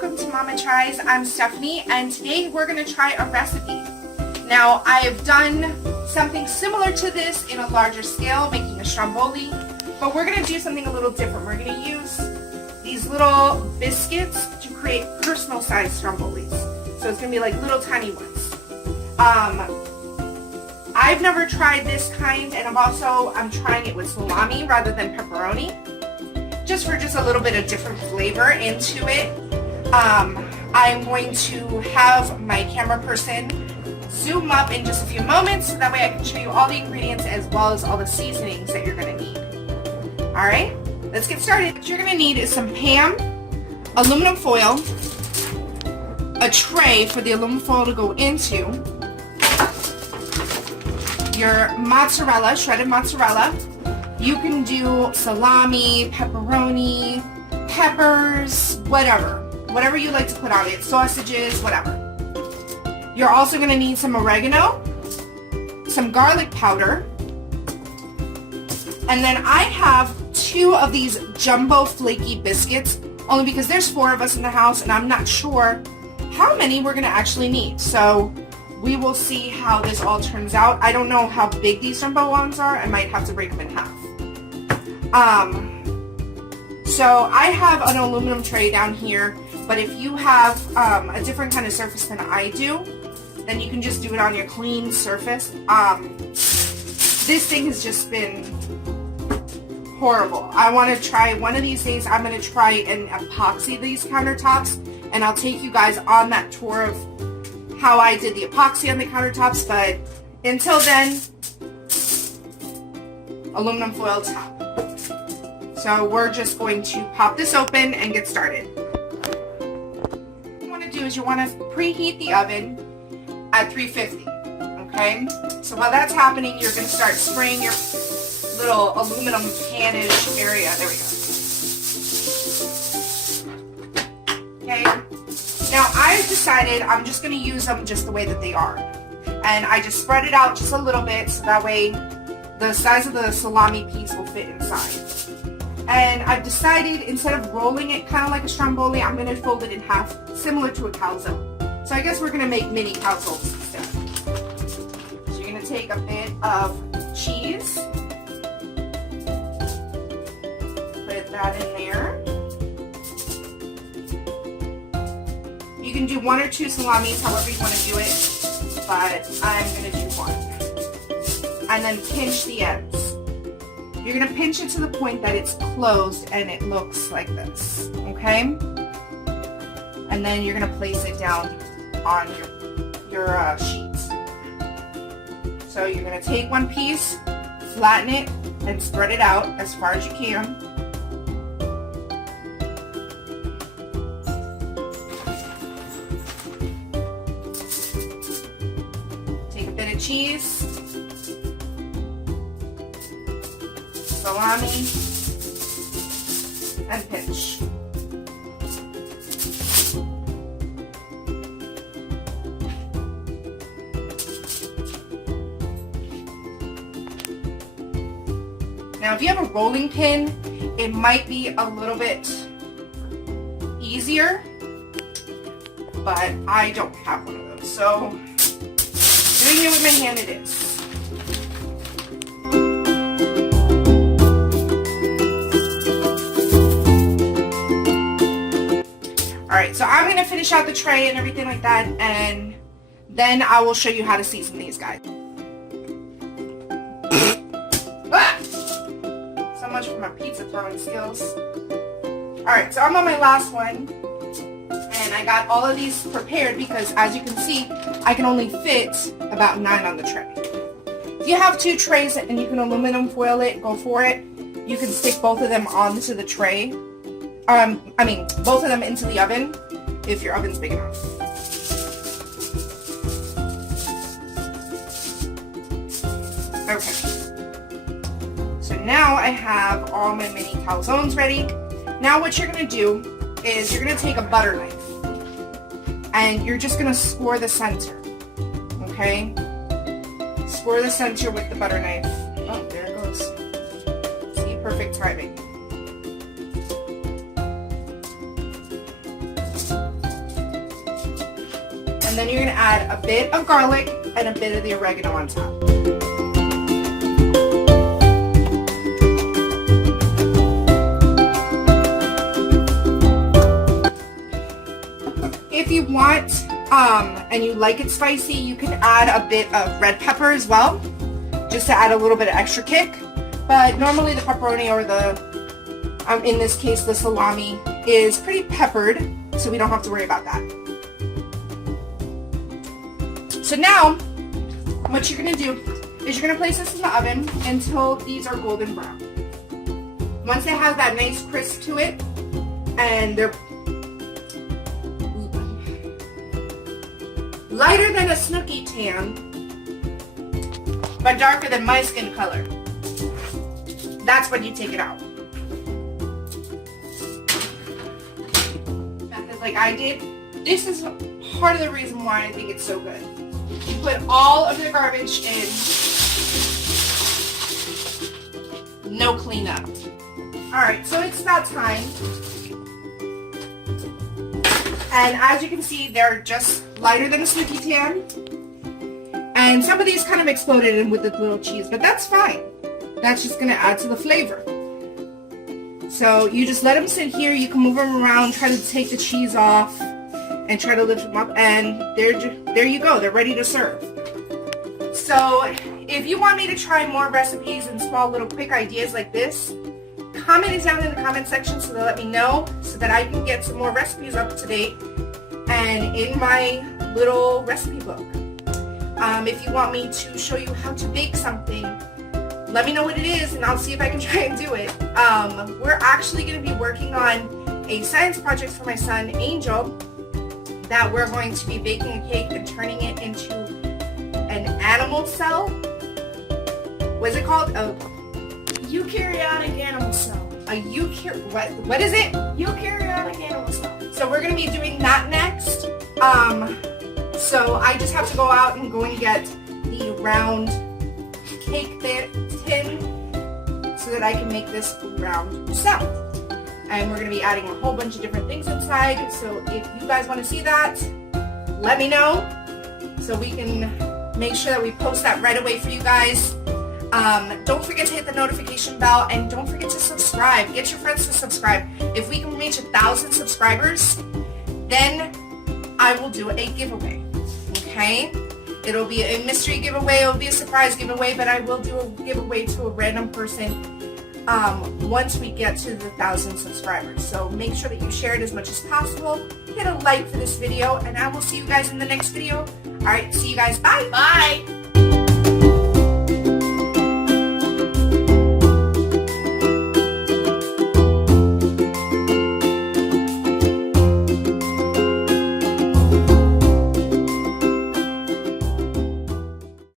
welcome to Mama Tries. I'm Stephanie, and today we're going to try a recipe. Now, I have done something similar to this in a larger scale, making a stromboli, but we're going to do something a little different. We're going to use these little biscuits to create personal-sized strombolis. So it's going to be like little tiny ones. I've never tried this kind, and I'm trying it with salami rather than pepperoni, just for a little bit of different flavor into it. I'm going to have my camera person zoom up in just a few moments so that way I can show you all the ingredients as well as all the seasonings that you're going to need. Alright, let's get started. What you're going to need is some Pam, aluminum foil, a tray for the aluminum foil to go into, your mozzarella, shredded mozzarella. You can do salami, pepperoni, peppers, whatever you like to put on it, sausages, whatever. You're also going to need some oregano, some garlic powder, and then I have 2 of these jumbo flaky biscuits, only because there's 4 of us in the house and I'm not sure how many we're going to actually need. So we will see how this all turns out. I don't know how big these jumbo ones are. I might have to break them in half. So I have an aluminum tray down here, but if you have a different kind of surface than I do, then you can just do it on your clean surface. This thing has just been horrible. I want to try, one of these days I'm going to try and epoxy these countertops, and I'll take you guys on that tour of how I did the epoxy on the countertops, but until then, aluminum foil top. So we're just going to pop this open and get started. What you want to do is you want to preheat the oven at 350, okay? So while that's happening, you're going to start spraying your little aluminum panish area. There we go. Okay? Now I've decided I'm just going to use them just the way that they are. And I just spread it out just a little bit so that way the size of the salami piece will fit inside. And I've decided instead of rolling it kind of like a stromboli, I'm going to fold it in half, similar to a calzone. So I guess we're going to make mini calzones instead. So you're going to take a bit of cheese, put that in there. You can do 1 or 2 salamis, however you want to do it, but I'm going to do 1. And then pinch the ends. You're going to pinch it to the point that it's closed and it looks like this, okay? And then you're going to place it down on your sheets. So you're going to take one piece, flatten it, and spread it out as far as you can. Take a bit of cheese, salami, and pinch. Now if you have a rolling pin, it might be a little bit easier, but I don't have one of those, so doing it with my hand it is. Alright, so I'm going to finish out the tray and everything like that, and then I will show you how to season these guys. Ah! So much for my pizza throwing skills. Alright, so I'm on my last one, and I got all of these prepared because, as you can see, I can only fit about 9 on the tray. If you have 2 trays and you can aluminum foil it, go for it. You can stick both of them onto the tray. Both of them into the oven, if your oven's big enough. Okay. So now I have all my mini calzones ready. Now what you're going to do is you're going to take a butter knife, and you're just going to score the center, okay? Score the center with the butter knife. Oh, there it goes. See, perfect timing. And then you're gonna add a bit of garlic and a bit of the oregano on top. If you want, and you like it spicy, you can add a bit of red pepper as well, just to add a little bit of extra kick. But normally the pepperoni or the, in this case the salami, is pretty peppered, so we don't have to worry about that. So now, what you're going to do is you're going to place this in the oven until these are golden brown. Once they have that nice crisp to it, and they're lighter than a Snooki tan, but darker than my skin color, that's when you take it out. Because like I did, this is part of the reason why I think it's so good. You put all of the garbage in, no cleanup. Alright, so it's about time. And as you can see, they're just lighter than a Snooki tan. And some of these kind of exploded in with the little cheese, but that's fine. That's just going to add to the flavor. So you just let them sit here. You can move them around, try to take the cheese off, and try to lift them up. And there you go. They're ready to serve. So if you want me to try more recipes and small little quick ideas like this, comment it down in the comment section so they'll let me know so that I can get some more recipes up to date and in my little recipe book. If you want me to show you how to bake something, let me know what it is and I'll see if I can try and do it. We're actually going to be working on a science project for my son Angel that we're going to be baking a cake and turning it into an animal cell. What's it called? Eukaryotic animal cell. What is it? Eukaryotic animal cell. So we're going to be doing that next. So I just have to go out and get the round cake tin so that I can make this round cell. And we're going to be adding a whole bunch of different things inside. So if you guys want to see that, let me know so we can make sure that we post that right away for you guys. Don't forget to hit the notification bell and don't forget to subscribe. Get your friends to subscribe. If we can reach 1,000 subscribers, then I will do a giveaway. Okay? It'll be a mystery giveaway, it'll be a surprise giveaway, but I will do a giveaway to a random person once we get to the 1,000 subscribers. So make sure that you share it as much as possible. Hit a like for this video and I will see you guys in the next video. Alright, see you guys. Bye! Bye!